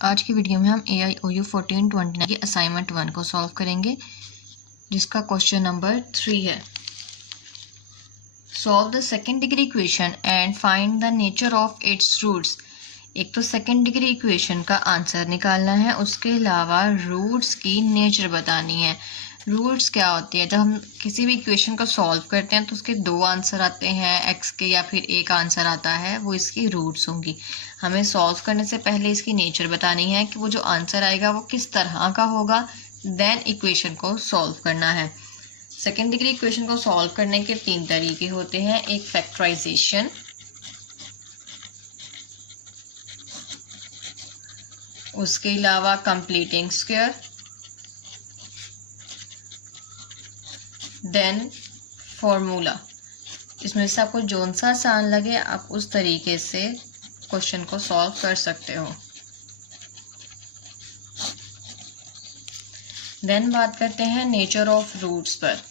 आज की वीडियो में हम AIOU 1429 की असाइनमेंट 1 को सॉल्व करेंगे, जिसका क्वेश्चन नंबर 3 है। Solve the second degree equation and find the nature of its roots. एक तो सेकेंड डिग्री इक्वेशन का आंसर निकालना है, उसके अलावा रूट्स की नेचर बतानी है। रूट्स क्या होती है? जब हम किसी भी इक्वेशन को सॉल्व करते हैं तो उसके दो आंसर आते हैं, एक्स के या फिर एक आंसर आता है, वो इसकी रूट्स होंगी। हमें सॉल्व करने से पहले इसकी नेचर बतानी है कि वो जो आंसर आएगा वो किस तरह का होगा, देन इक्वेशन को सॉल्व करना है। सेकेंड डिग्री इक्वेशन को सॉल्व करने के 3 तरीके होते हैं। एक फैक्टराइजेशन, उसके अलावा कंप्लीटिंग स्क्वायर, देन फॉर्मूला। इसमें से आपको जोन सा आसान लगे आप उस तरीके से क्वेश्चन को सॉल्व कर सकते हो। देन बात करते हैं नेचर ऑफ रूट्स पर।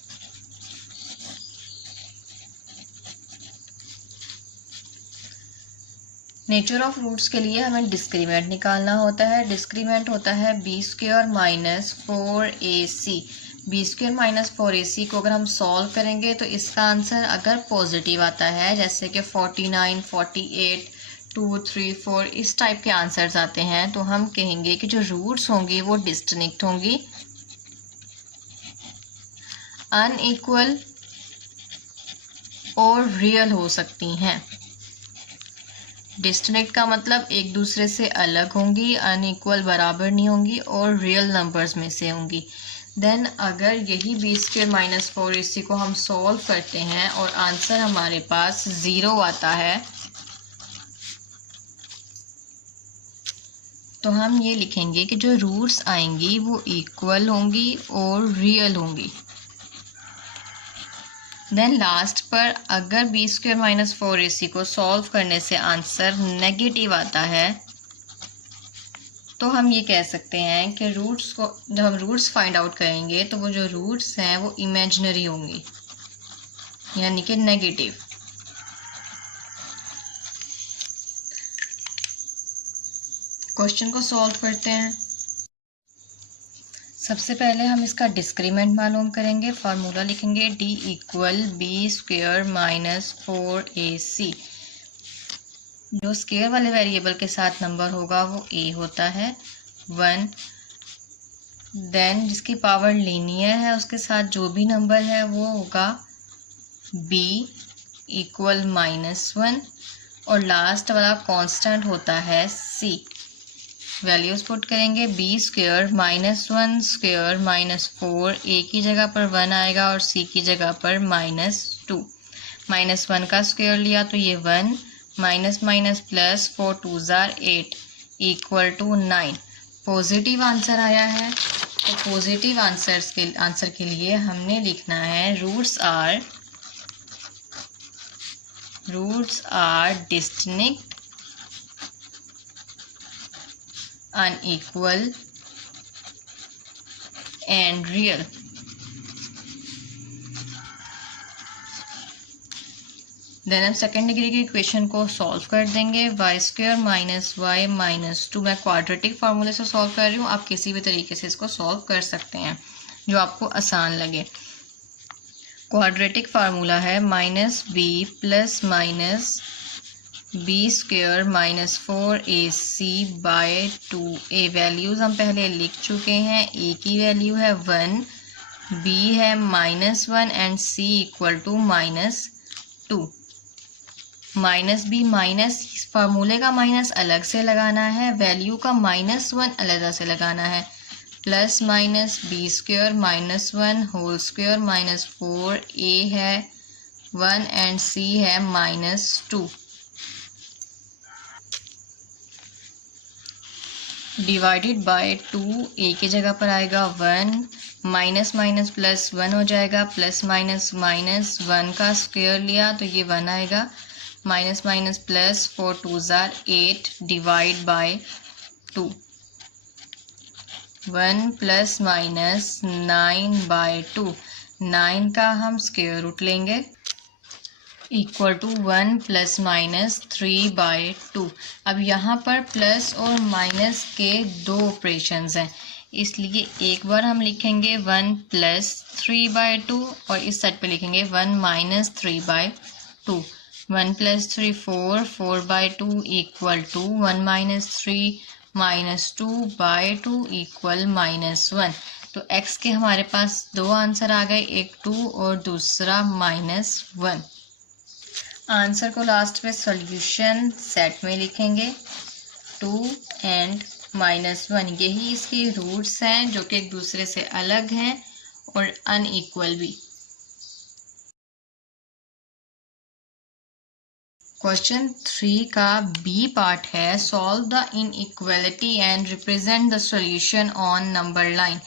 नेचर ऑफ रूट्स के लिए हमें डिस्क्रीमेंट निकालना होता है। डिस्क्रीमेंट होता है b² minus 4ac। b² minus 4ac को अगर हम सॉल्व करेंगे तो इसका आंसर अगर पॉजिटिव आता है, जैसे कि 49, 48, 2, 3, 4 इस टाइप के आंसर्स आते हैं, तो हम कहेंगे कि जो रूट्स होंगी वो डिस्टिंक्ट होंगी, अनइक्वल और रियल हो सकती हैं। डिस्टिंक्ट का मतलब एक दूसरे से अलग होंगी, अनइक्वल बराबर नहीं होंगी और रियल नंबर्स में से होंगी। देन अगर यही b² माइनस 4ac को हम सॉल्व करते हैं और आंसर हमारे पास 0 आता है, तो हम ये लिखेंगे कि जो रूट्स आएंगी वो इक्वल होंगी और रियल होंगी। देन लास्ट पर अगर b² माइनस 4ac को सॉल्व करने से आंसर नेगेटिव आता है, तो हम ये कह सकते हैं कि रूट्स को जब हम रूट्स फाइंड आउट करेंगे तो वो जो रूट्स हैं वो इमेजिनरी होंगी, यानी कि नेगेटिव। क्वेश्चन को सॉल्व करते हैं। सबसे पहले हम इसका डिस्क्रीमेंट मालूम करेंगे। फार्मूला लिखेंगे d equal b² minus 4ac। जो स्क्वायर वाले वेरिएबल के साथ नंबर होगा वो a होता है 1। देन जिसकी पावर लीनियर है उसके साथ जो भी नंबर है वो होगा b इक्वल -1 और लास्ट वाला कांस्टेंट होता है c। वैल्यूज पुट करेंगे b² -1 स्क्वायर -4, a की जगह पर 1 आएगा और c की जगह पर -2। -1 का स्क्वायर लिया तो ये 1, माइनस माइनस प्लस 4 2 जार 8 इक्वल टू 9। पॉजिटिव आंसर आया है, तो पॉजिटिव आंसर के लिए हमने लिखना है roots are distinct, unequal and real. Then हम सेकेंड डिग्री की इक्वेशन को सॉल्व कर देंगे। y² minus y minus 2। मैं क्वाड्रेटिक फार्मूले से सॉल्व कर रही हूँ, आप किसी भी तरीके से इसको सॉल्व कर सकते हैं जो आपको आसान लगे। क्वाड्रेटिक फार्मूला है -b plus minus b² minus 4ac by 2a। Values हम पहले लिख चुके हैं। a की वैल्यू है 1, b है -1 and c equal to -2। Minus b minus फार्मूले का माइनस अलग से लगाना है, वैल्यू का -1 अलग से लगाना है। Plus minus b² -1 whole square minus 4a है 1 एंड c है -2। डिवाइडेड बाय 2, a की जगह पर आएगा 1, माइनस माइनस प्लस 1 हो जाएगा, प्लस माइनस माइनस 1 का स्क्वायर लिया तो ये 1 आएगा, माइनस माइनस प्लस 4 2 जार 8 divide by 2, 1 plus minus 9 by 2। 9 का हम स्क्वायर रूट लेंगे इक्वल टू 1 प्लस माइनस 3/2। अब यहाँ पर प्लस और माइनस के दो ऑपरेशंस हैं, इसलिए एक बार हम लिखेंगे 1 प्लस 3/2 और इस साइड पे लिखेंगे 1 minus 3/2। 1 plus 3 4, 4/2 equal to 1 minus 3 minus 2/2 equal -1। तो x के हमारे पास दो आंसर आ गए, एक 2 और दूसरा -1। आंसर को लास्ट में सॉल्यूशन सेट में लिखेंगे 2 एंड -1। यही इसके रूट्स हैं जो कि एक दूसरे से अलग हैं और अनइक्वल भी। क्वेश्चन 3 का बी पार्ट है, solve the inequality and represent the solution on number line.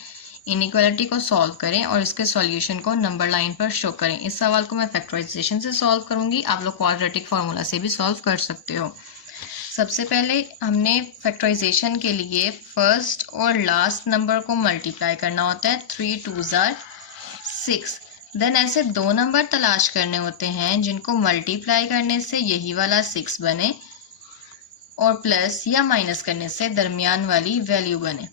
Inequality को सॉल्व करें और इसके सॉल्यूशन को नंबर लाइन पर शो करें। इस सवाल को मैं फैक्टराइजेशन से सॉल्व करूंगी, आप लोग क्वाड्रेटिक फार्मूला से भी सॉल्व कर सकते हो। सबसे पहले हमने फैक्टराइजेशन के लिए फर्स्ट और लास्ट नंबर को मल्टीप्लाई करना होता है, 3 2s are 6। देन ऐसे दो नंबर तलाश करने होते हैं जिनको मल्टीप्लाई करने से यही वाला 6 बने और प्लस या माइनस करने से दरमियान वाली वैल्यू बने।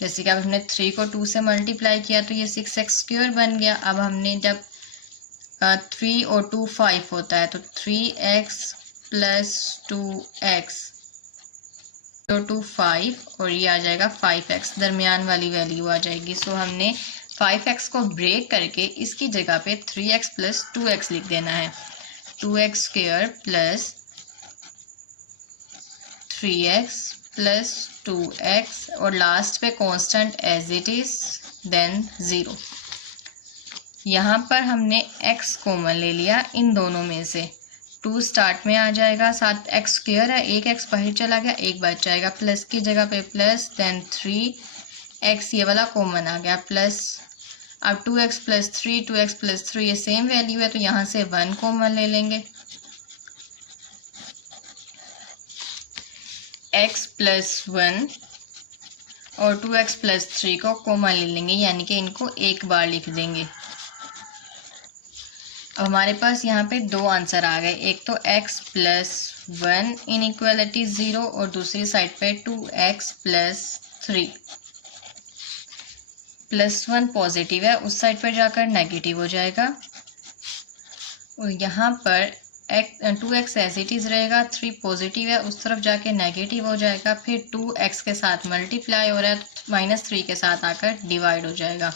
जैसे कि अब हमने 3 को 2 से मल्टीप्लाई किया तो ये 6x² बन गया। अब हमने जब 3 और 2 5 होता है तो 3x प्लस 2x तो 2 5 और ये आ जाएगा 5x, दरमियान वाली वैल्यू आ जाएगी। सो हमने 5x को ब्रेक करके इसकी जगह पे 3x प्लस 2x लिख देना है। 2x² plus 3x plus 2x और लास्ट पे constant as it is, then 0। यहाँ पर हमने x कॉमन ले लिया इन दोनों में से, 2 स्टार्ट में आ जाएगा, साथ x² है, एक x बाहर चला गया, एक बच जाएगा, प्लस की जगह पे प्लस, देन 3x ये वाला कॉमन आ गया प्लस। अब 2x प्लस 3, 2x प्लस 3 ये सेम वैल्यू है तो यहाँ से 1 कॉमन ले लेंगे। x प्लस 1 और 2x प्लस 3 को कॉमन ले लेंगे, यानी कि इनको एक बार लिख देंगे। अब हमारे पास यहाँ पे दो आंसर आ गए, एक तो x प्लस 1 इनइक्वालिटी 0 और दूसरी साइड पे 2x प्लस 3। +1 पॉजिटिव है, उस साइड पर जाकर नेगेटिव हो जाएगा और यहाँ पर 2x एज इट इज रहेगा, 3 पॉजिटिव है, उस तरफ जाके नेगेटिव हो जाएगा, फिर 2x के साथ मल्टीप्लाई हो रहा है तो -3 के साथ आकर डिवाइड हो जाएगा।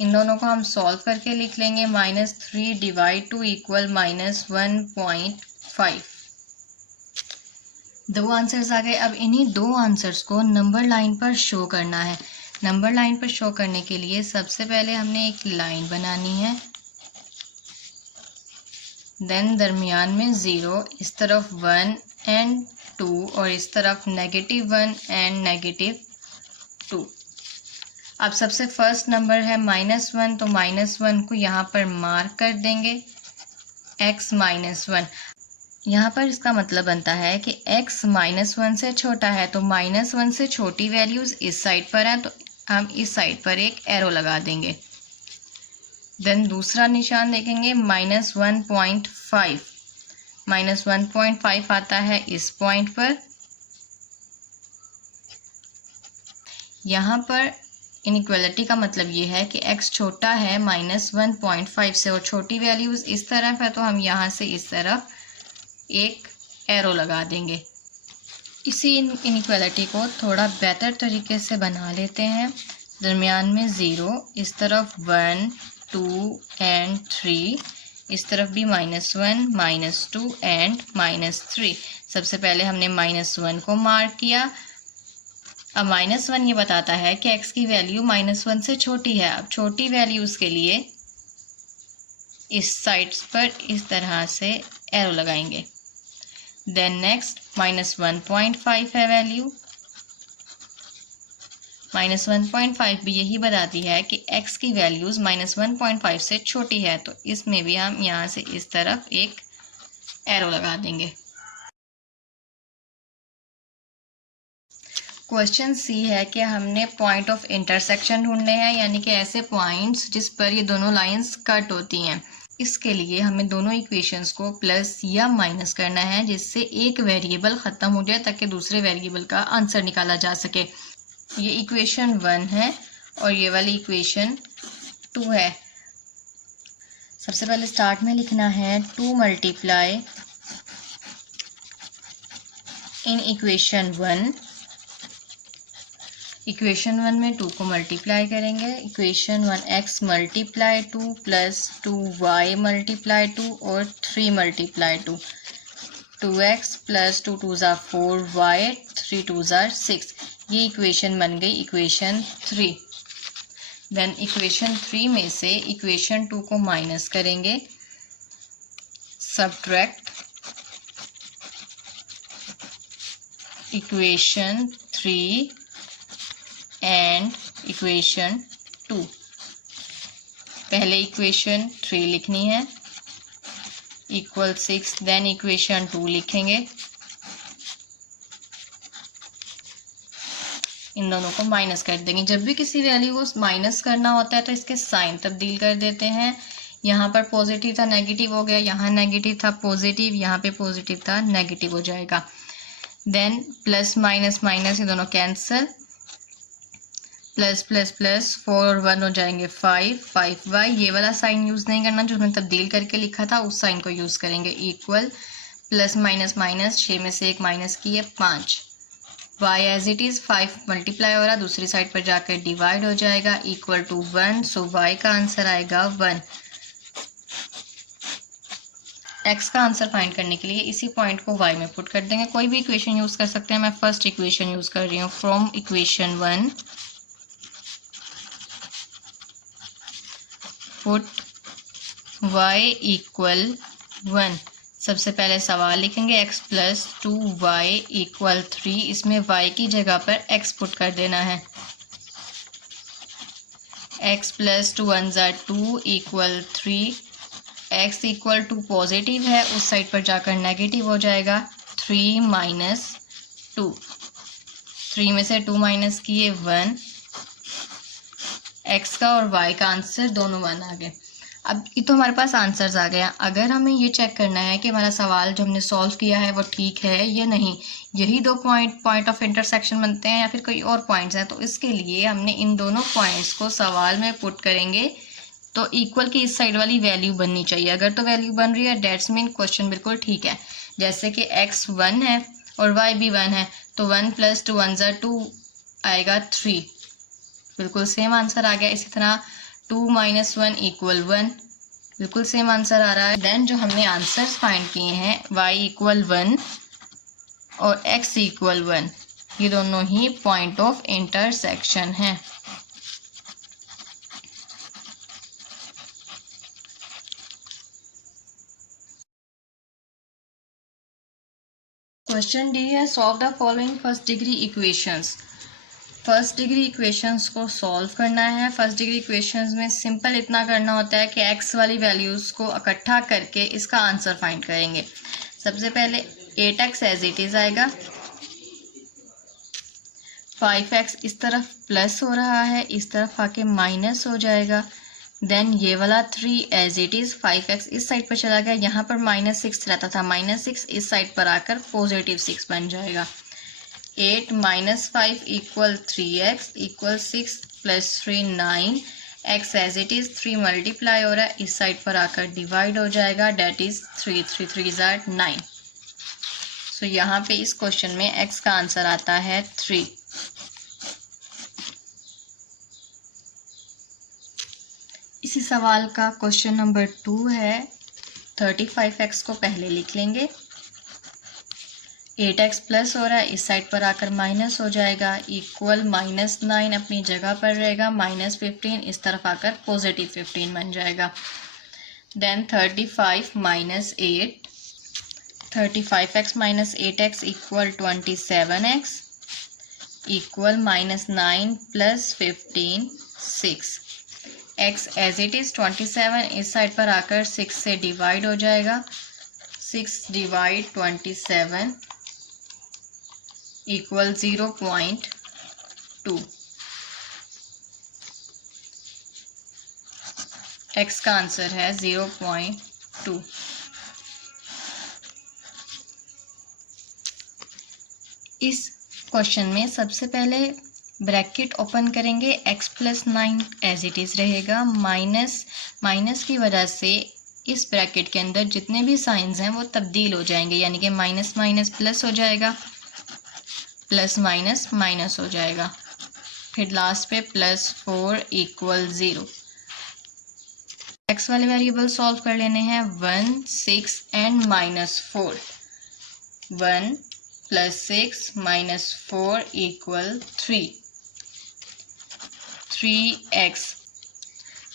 इन दोनों को हम सॉल्व करके लिख लेंगे, -3 डिवाइड 2 इक्वल -1.5। दो आंसर्स आ गए। अब इन्हीं दो आंसर्स को नंबर लाइन पर शो करना है। नंबर लाइन पर शो करने के लिए सबसे पहले हमने एक लाइन बनानी है, देन दरमियान में 0, इस तरफ 1 एंड 2 और इस तरफ -1 एंड -2। अब सबसे फर्स्ट नंबर है -1 तो -1 को यहाँ पर मार्क कर देंगे x -1। यहाँ पर इसका मतलब बनता है कि x -1 से छोटा है तो -1 से छोटी वैल्यूज इस साइड पर है तो हम इस साइड पर एक एरो लगा देंगे। देन दूसरा निशान देखेंगे -1.5। -1.5 आता है इस पॉइंट पर। यहाँ पर इनइक्वालिटी का मतलब ये है कि x छोटा है -1.5 से और छोटी वैल्यूज इस तरफ है तो हम यहाँ से इस तरफ एक एरो लगा देंगे। इसी इनइक्वालिटी को थोड़ा बेहतर तरीके से बना लेते हैं। दरमियान में 0, इस तरफ 1, 2 एंड 3, इस तरफ भी -1, -2 एंड -3। सबसे पहले हमने -1 को मार्क किया। अब -1 ये बताता है कि x की वैल्यू -1 से छोटी है। अब छोटी वैल्यूज के लिए इस साइड्स पर इस तरह से एरो लगाएंगे। देन नेक्स्ट -1.5 है वैल्यू। -1.5 भी यही बताती है कि x की वैल्यूज -1.5 से छोटी है तो इसमें भी हम यहाँ से इस तरफ एक एरो लगा देंगे। क्वेश्चन सी है कि हमने पॉइंट ऑफ इंटरसेक्शन ढूंढने हैं, यानी कि ऐसे पॉइंट्स जिस पर ये दोनों लाइंस कट होती हैं। इसके लिए हमें दोनों इक्वेशंस को प्लस या माइनस करना है, जिससे एक वेरिएबल ख़त्म हो जाए ताकि दूसरे वेरिएबल का आंसर निकाला जा सके। ये इक्वेशन 1 है और ये वाली इक्वेशन 2 है। सबसे पहले स्टार्ट में लिखना है 2 मल्टीप्लाई इन इक्वेशन 1। इक्वेशन 1 में 2 को मल्टीप्लाई करेंगे। Equation 1 x multiply 2 plus 2y multiply 2 और 3 मल्टीप्लाई 2, 2x प्लस 2 2 ज़ा 4y 3 2 ज़ा 6। ये इक्वेशन बन गई इक्वेशन 3। देन इक्वेशन 3 में से इक्वेशन 2 को माइनस करेंगे। Subtract equation 3 and equation 2। पहले इक्वेशन 3 लिखनी है इक्वल 6, देन इक्वेशन 2 लिखेंगे। इन दोनों को माइनस कर देंगे। जब भी किसी वैल्यू को माइनस करना होता है तो इसके साइन तब्दील कर देते हैं। यहाँ पर पॉजिटिव था नेगेटिव हो गया, यहाँ नेगेटिव था पॉजिटिव, यहाँ पे पॉजिटिव था नेगेटिव हो जाएगा। देन प्लस माइनस माइनस ये दोनों कैंसिल, प्लस प्लस प्लस 4 और 1 हो जाएंगे 5, 5y। ये वाला साइन यूज़ नहीं करना जो हमने तब्दील करके लिखा था, उस साइन को यूज़ करेंगे। इक्वल प्लस माइनस माइनस 6 में से 1 माइनस किए 5, y as it is 5 multiply हो रहा, दूसरी साइड पर जाकर डिवाइड हो जाएगा इक्वल टू 1। सो y का आंसर आएगा 1। x का आंसर फाइंड करने के लिए इसी पॉइंट को y में पुट कर देंगे। कोई भी इक्वेशन यूज़ कर सकते हैं, मैं फर्स्ट इक्वेशन यूज़ कर रही हूँ। From equation 1 put y equal 1। सबसे पहले सवाल लिखेंगे x प्लस 2y इक्वल 3। इसमें y की जगह पर x पुट कर देना है। x प्लस 2 1 ज़ा 2 equal 3। x equal to positive है, उस साइड पर जाकर नेगेटिव हो जाएगा 3 माइनस 2। 3 में से 2 माइनस किए 1। x का और y का आंसर दोनों 1 आ गए। अब ये तो हमारे पास आंसर्स आ गया। अगर हमें ये चेक करना है कि हमारा सवाल जो हमने सॉल्व किया है वो ठीक है या नहीं, यही दो पॉइंट ऑफ इंटरसेक्शन बनते हैं या फिर कोई और पॉइंट्स हैं, तो इसके लिए हमने इन दोनों पॉइंट्स को सवाल में पुट करेंगे तो इक्वल की इस साइड वाली वैल्यू बननी चाहिए। अगर तो वैल्यू बन रही है डेट्स मीन क्वेश्चन बिल्कुल ठीक है। जैसे कि x 1 है और y भी 1 है, तो 1 प्लस 2 1 ज़ा 2 आएगा 3, बिल्कुल सेम आंसर आ गया। इसी तरह 2 माइनस 1 इक्वल 1, बिल्कुल सेम आंसर आ रहा है। देन जो हमने आंसर्स फाइंड किए हैं y इक्वल 1 और x इक्वल 1, ये दोनों ही पॉइंट ऑफ इंटरसेक्शन हैं। क्वेश्चन डी है solve the following first degree equations. First degree equations को सॉल्व करना है। फर्स्ट डिग्री इक्वेशंस में सिंपल इतना करना होता है कि x वाली वैल्यूज़ को इकट्ठा करके इसका आंसर फाइंड करेंगे। सबसे पहले 8x एज इट इज़ आएगा, 5x इस तरफ प्लस हो रहा है, इस तरफ आके माइनस हो जाएगा। देन ये वाला 3 एज इट इज़, 5x इस साइड पर चला गया, यहाँ पर -6 रहता था, -6 इस साइड पर आकर +6 बन जाएगा। 8 minus 5 equal 3x equal 6 plus 3 9। x as it is 3 multiply हो रहा है, इस साइड पर आकर डिवाइड हो जाएगा, डेट इज़ 3 3 3 ज़ा 9। सो यहाँ पे इस क्वेश्चन में x का आंसर आता है 3। इसी सवाल का क्वेश्चन नंबर 2 है। 35x को पहले लिख लेंगे, 8x प्लस हो रहा है, इस साइड पर आकर माइनस हो जाएगा, इक्वल -9 अपनी जगह पर रहेगा, -15 इस तरफ आकर +15 बन जाएगा। Then 35 minus 8, 35x minus 8x equal 27x equal -9 plus 15 6। x as it is 27 इस साइड पर आकर 6 से डिवाइड हो जाएगा, 6 डिवाइड 27 इक्वल 0.2। x का आंसर है 0.2। इस क्वेश्चन में सबसे पहले ब्रैकेट ओपन करेंगे, x प्लस 9 एज इट इज़ रहेगा, माइनस की वजह से इस ब्रैकेट के अंदर जितने भी साइंस हैं वो तब्दील हो जाएंगे, यानी कि माइनस माइनस प्लस हो जाएगा, प्लस माइनस माइनस हो जाएगा, फिर लास्ट पे +4 = 0। x वाले वेरिएबल सॉल्व कर लेने हैं, 1, 6 एंड -4। 1 + 6 - 4 = 3। 3x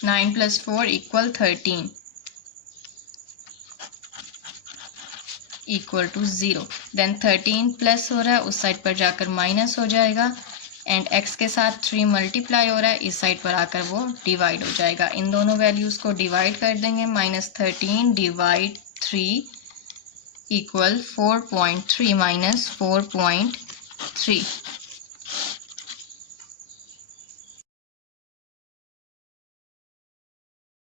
9 + 4 = 13 = 0। देन 13 प्लस हो रहा है, उस साइड पर जाकर माइनस हो जाएगा, एंड x के साथ 3 मल्टीप्लाई हो रहा है, इस साइड पर आकर वो डिवाइड हो जाएगा। इन दोनों वैल्यूज़ को डिवाइड कर देंगे, -13 / 3 = 4.3 - 4.3।